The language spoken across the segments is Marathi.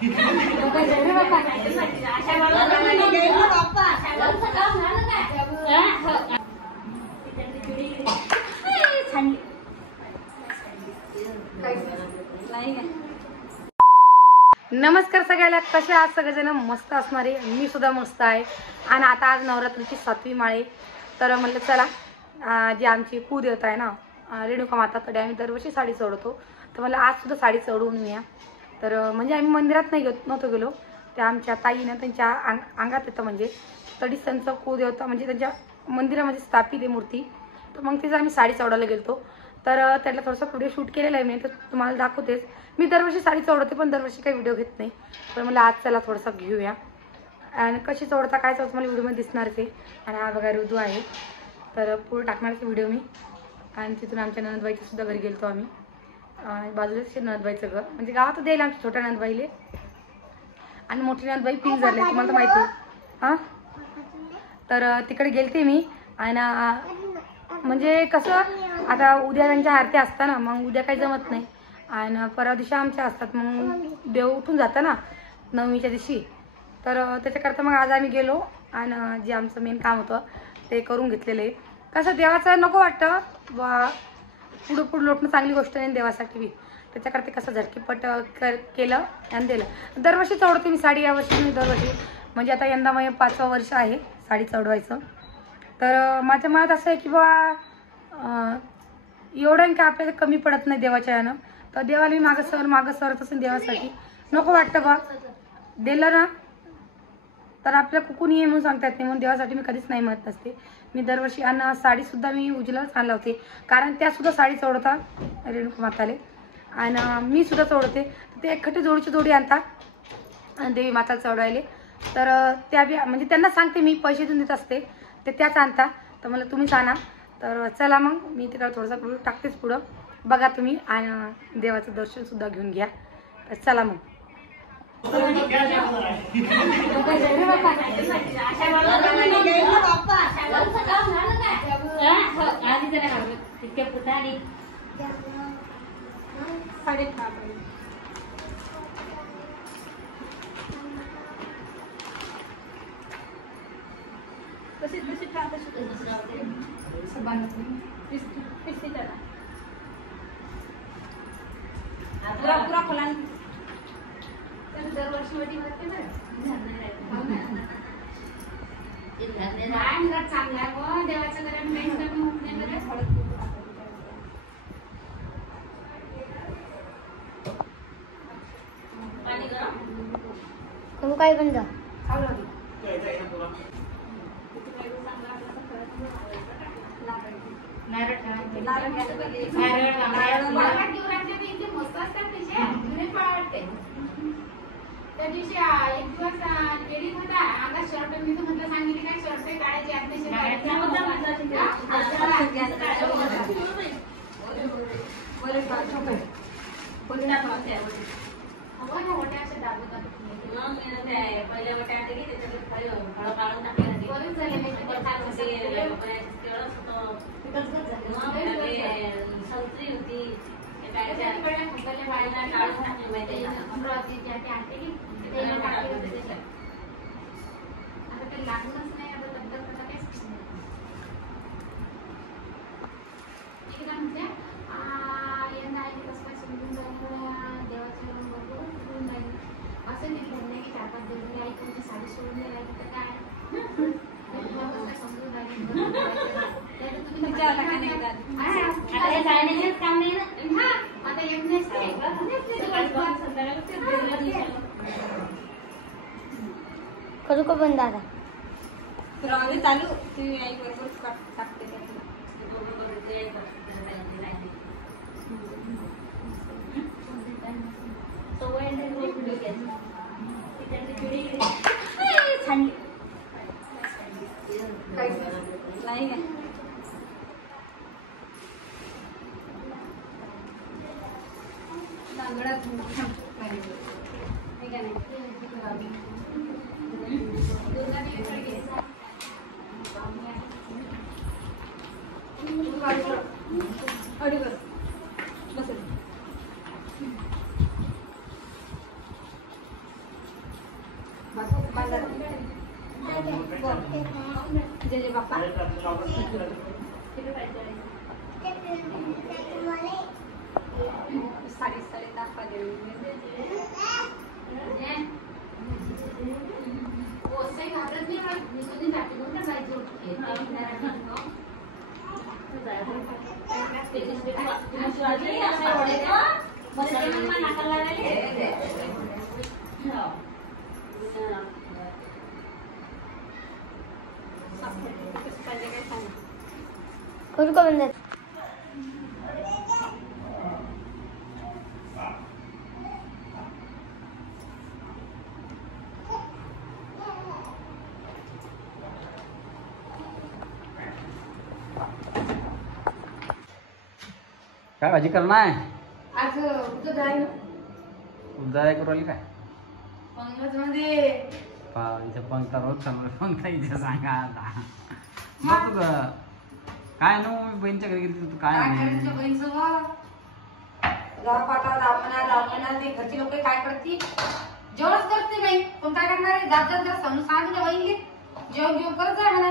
नमस्कार सगळ्याला, कसे आहात सगळेजण? मस्त असणारे, मी सुद्धा मस्त आहे. आणि आता आज नवरात्रीची 7वी माळे, तर म्हणलं चला जी आमची कुलदेवता आहे ना रेणुका माता, तर आम्ही दरवर्षी साडी चढवतो, तर मला आज सुद्धा साडी चढवून येऊया. तर म्हणजे आम्ही मंदिरात नव्हतो गेलो, त्या आमच्या ताईनं त्यांच्या अंगात येतं, म्हणजे तडीच त्यांचं कुलदेवता म्हणजे त्यांच्या मंदिरामध्ये स्थापित आहे मूर्ती, तर मग तिचं आम्ही साडी चढवायला गेलतो. तर त्याला थोडासा व्हिडिओ शूट केलेला आहे मी, तर तुम्हाला दाखवतेच. मी दरवर्षी साडी चढवते, पण दरवर्षी काही व्हिडिओ घेत नाही, पण मला आज चला थोडासा घेऊया. आणि कशी चढवता काय चढवतं मला व्हिडिओमध्ये दिसणारच आहे. आणि हा बघा ऋतू आहे, तर पुढे टाकणारच व्हिडिओ मी. आणि तिथून आमच्या ननदबाईच्या सुद्धा घरी गेलतो आम्ही, आणि बाजूलाच ननदबाईचं घर, म्हणजे गावात द्यायला आमच्या छोट्या ननदबाईले. आणि मोठी ननदबाई पिन झाले, तुम्हाला तर माहिती आहे. हां, तर तिकडे गेलते मी. आणि म्हणजे कसं, आता उद्या त्यांच्या आरत्या असतात ना, मग उद्या काही जमत नाही, आणि परवा दिवशी आमच्या असतात, मग देव उठून जातं ना 9वीच्या दिवशी. तर त्याच्याकरता मग आज आम्ही गेलो, आणि जे आमचं मेन काम होतं ते करून घेतलेलं आहे. कसं देवाचं नको वाटतं बा, पुढं लोटणं चांगली गोष्ट नाही देवासाठी बी, त्याच्याकरता कसं झटकीपट केलं आणि दिलं. दरवर्षी चढवते मी साडी, यावर्षी मी दरवर्षी, म्हणजे आता यंदा माझं 5वं वर्ष आहे साडी चढवायचं. तर माझ्या मनात असं आहे की बा एवढं का आपल्याला कमी पडत नाही देवाच्या यानं, तर देवाला मी मागं सरत असेल देवासाठी. नको वाटतं बा, दिलं ना तर आपल्या कुकून ये म्हणून सांगता येत नाही, म्हणून देवासाठी मी कधीच नाही म्हणत नसते. मी दरवर्षी, आणि साडीसुद्धा मी उजलाच आणला होते, कारण त्यासुद्धा साडी चढवता रेणुका माताले, आणि मी सुद्धा चढवते. ते एकखट्टी जोडीची जोडी आणतात आणि देवी माताला चढवायले. तर त्या बी म्हणजे त्यांना सांगते मी, पैसे देऊन देत असते, ते त्याच आणता, तर मला तुम्हीच आणा. तर चला मग मी तिकडं थोडासा व्हिडिओ टाकतेच पुढं, बघा तुम्ही, आणि देवाचं दर्शनसुद्धा घेऊन घ्या. तर चला मग. पुरा खोला दरवर्षी चांगला आहे देवाचं घर काय बंद त्या दिवशी एक दिवस लेडीज होता, अंगात शर्ट मी म्हटलं सांगितले काय शर्ट काढायचे लागूनच नाही आता दबदब कसा काय एकदम म्हणजे यंदा आहे कसं काय समजून जाईल देवाच्या बरोबर जाईल असं नाही घडलं की 4-5 दिवस आई तुमची साडी सोडून नाही राहिली तर काय समजून राहिली काम नाही ना आता येत नाही करू का बंद आता चालू तुम्ही आई बरोबर टाकते जय जय बाप्पा साडी साडी दाखवा घाबरत नाही मी तुझी नाटक जायचं उनको बंद काय भाजी करणार आहे? आज उद्या आहे ना उद्या करू राहिली काय? पंगत मध्ये इथे पंक्ता रोज चालू पंक्ता इथे सांगा आता मग तू काय ना मी बहिणीच्या घरी गेली तू काय करायचं बहिणीसोबत दाखवणा ते घरचे लोक काय करतील जेवणच करत नाही बाई पण काय करणार आहे जात जात जरा समजून सांग तुझ्या बहिणीले जेवण घेऊन करत जाय म्हणा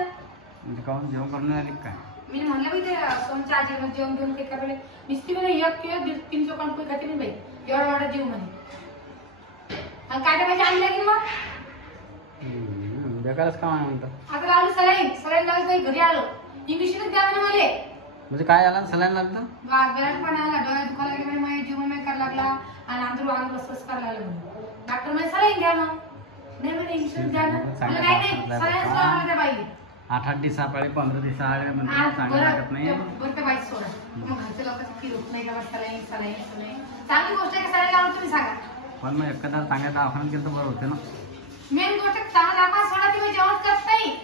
म्हणजे काहून जेवण करून आली काय? मी म्हणलं बाई ते सोमच्या आजी जेवण घेऊन काही करायला नुसती म्हणे 1 किंवा 300 कणपोळी खाते नाही बाई एवढा वाटा जेव म्हणे आणि काय तर पाहिजे आणलं की मग बेकारच काम आहे म्हणतात. आता लावली सलाईन लावली बाई घरी आलो इंग्लिशच द्या म्हणे मला म्हणजे काय आला सलाईन लागतं? बॅट पण आला डोळ्यात दुखायला लागले म्हणे माझ्या जीवन नाही करायला लागला आणि अंदरू बसच करायला लागलं म्हणे डॉक्टर म्हणे सलाईन घ्या मग नाही म्हणे इंग्लिश द्या ना म्हणजे नाही सलाईन लावला त्या बाईने 8 दिवसापाळी 15 दिवसाआळे म्हणजे चांगलं लागत नाही बरं त्या बाई सोडा मग घरच्या लोकांचं फिरत नाही का सलाईन चांगली गोष्ट आहे का सलाईन लावून तुम्ही सांगा पण मग एखादा चांगल्या दवाखान्यात गेलं तर बरं होते ना. मेन गोष्ट चांगला दाखवा सोडा तुम्ही जेवण करत नाही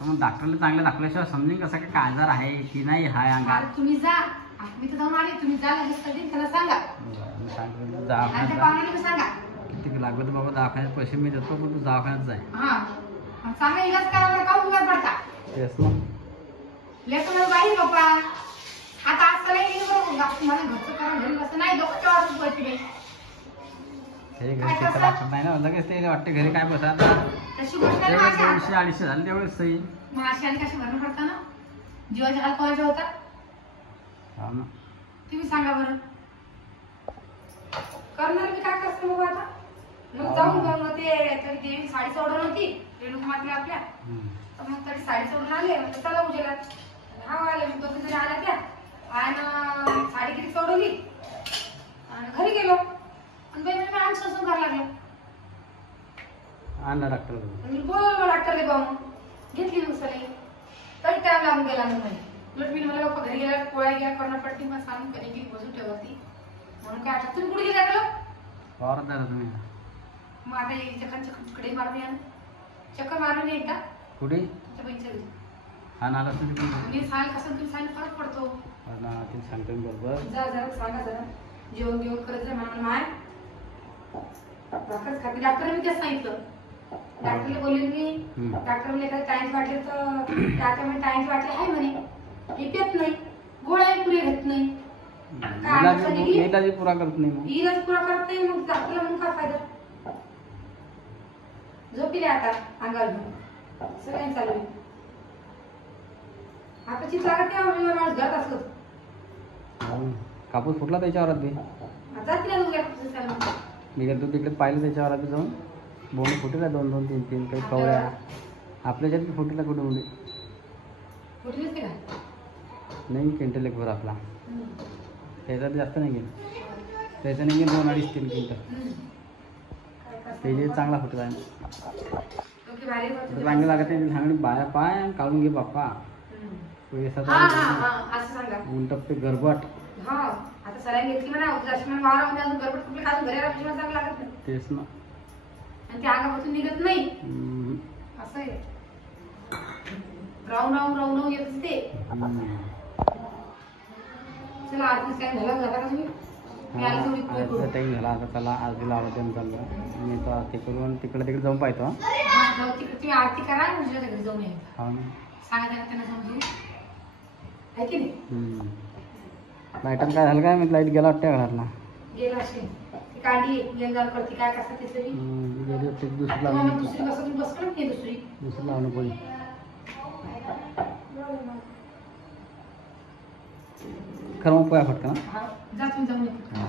मग डॉक्टरला चांगलं दाखवल्याशिवाय समजेल कसं काय आजार आहे की नाही हाय अंगात. तुम्ही जा मी तर जाऊन आले तुम्ही जा लगेच कधी त्याला सांगा सांगितलं आणि त्या दवाखान्यात पाहुण्याला सांगा किती लागलं बाबा दवाखान्यात पैसे मी देतो पण तू दवाखान्यात जाय. हा चांगला इलाज करा काऊन इलाज पडता तेच ना लेकर मला बाई बाप्पा आता आज सलाईन गेली बरोबर मला घरचं करा घरी बसं नाही डॉक्टर ऑर्डर पडते बाई हे घरी शेतात वाटत नाही ना लगेच ते वाटते घरी काय बसा आता तशी गोष्ट नाही तेवढे माझ्या 200-250 झाले तेवढेच सही. मग अशी आणि कशी भरणं पडतं ना जीवाच्या हाल कोणाचा होता हा ना तुम्ही सांगा बरं करणार मी काय करते मग आता मग जाऊन मग ते तरी देवी साडी सोडून होती रेणुका मातल्या आपल्या तर मग तरी साडी सोडून आले म्हणजे चला उजेला हा आले मग दोघी जणी आल्या त्या आणि साडी किती सोडवली आणि घरी गेलो आणि बाई मी अंग सोसून करायला लागलो आणला डॉक्टर बोल डॉक्टरले पाहून घेतली मग सलाईन तरी टाइम लागून गेला मग उलट मी मला बाप्पा घरी गेल्यावर पोळ्या गेल्या करणं पडते मग सांगून कधी की बसून ठेवती म्हणून काय आता तुम्ही कुठे गेला गेलो वावरात जाता तुम्ही मग आता चक्कर मारून या चक्कर मारून या एकदा कुठे तुमच्या बहिणीच्या घरी हा नाला तुम्ही मी सांग कसं तुम्ही सांग फरक पडतो ते सांगतो मी बरोबर जा जरा सांगा जरा जेवण घेऊन करत जा म्हणून माय भाकरच खाते डॉक्टर मी तेच सांगितलं डॉक्टरला बोलले मी डॉक्टर म्हणजे एखाद्या टाइम्स वाटले तर त्याच्यामुळे टाइम्स वाटले आहे म्हणे हे पेत नाही गोळ्या पुरे घेत नाही इलाज पुरा करत नाही मग इलाज पुरा करत नाही मग डॉक्टरला मग काय फायदा झोपले आता अंगावर घेऊन सगळ्यांनी चालू आहे आता चित लागत नाही माणूस घरात असलो कापूस फुटला त्याच्यावर ते जाते ना उद्या चालू मी गेलो तिकडे पाहिलं त्याच्यावर आधी जाऊन बोंड फुटेला 2-2, 3-3 काही कवड्या आपल्या ह्याच्यात फुटेला कुठे म्हणजे कुठे दिसते का नाही क्विंटल एक भर आपला त्याच्यात जास्त नाही गेलं त्याचं नाही गेलं 2-2.5-3 क्विंटल ते चांगला फुटला आहे चांगलं लागत नाही सांगणे बाया पाय काढून घे बाप्पा टप्पे गरबट हा आता सलाईन घेतली म्हणा दर्शन वावरामध्ये अजून गरबट कुठे खाऊन घरी आला चांगलं लागत नाही तेच ना आणि ते अंगापासून निघत नाही असं आहे राऊंड राऊंड राऊंड राऊंड येत असते चला आज काय झालं का तुम्ही मी आली थोडी पोळी करू. टाईम झाला आता चला आज दिला आवडते चाललं मी तर ते करून तिकडे जाऊन पाहतो जाऊ तिकडे तुम्ही आरती करा दुसऱ्या घरी जाऊन या हा ना सांगा त्यांना समजून आहे की नाही लाईटन काय झालं काय मी लाईट गेला वाटतं घरातला गेला असेल काढी गेंगार करते काय कसं तिसरी दुसरं मग लावून दुसरी कसं तुम्ही बसलो की दुसरी दुसरं लावणं पडेल. खरं मग पोया फटका ना. हा जा तुम्ही जाऊन येतो. हां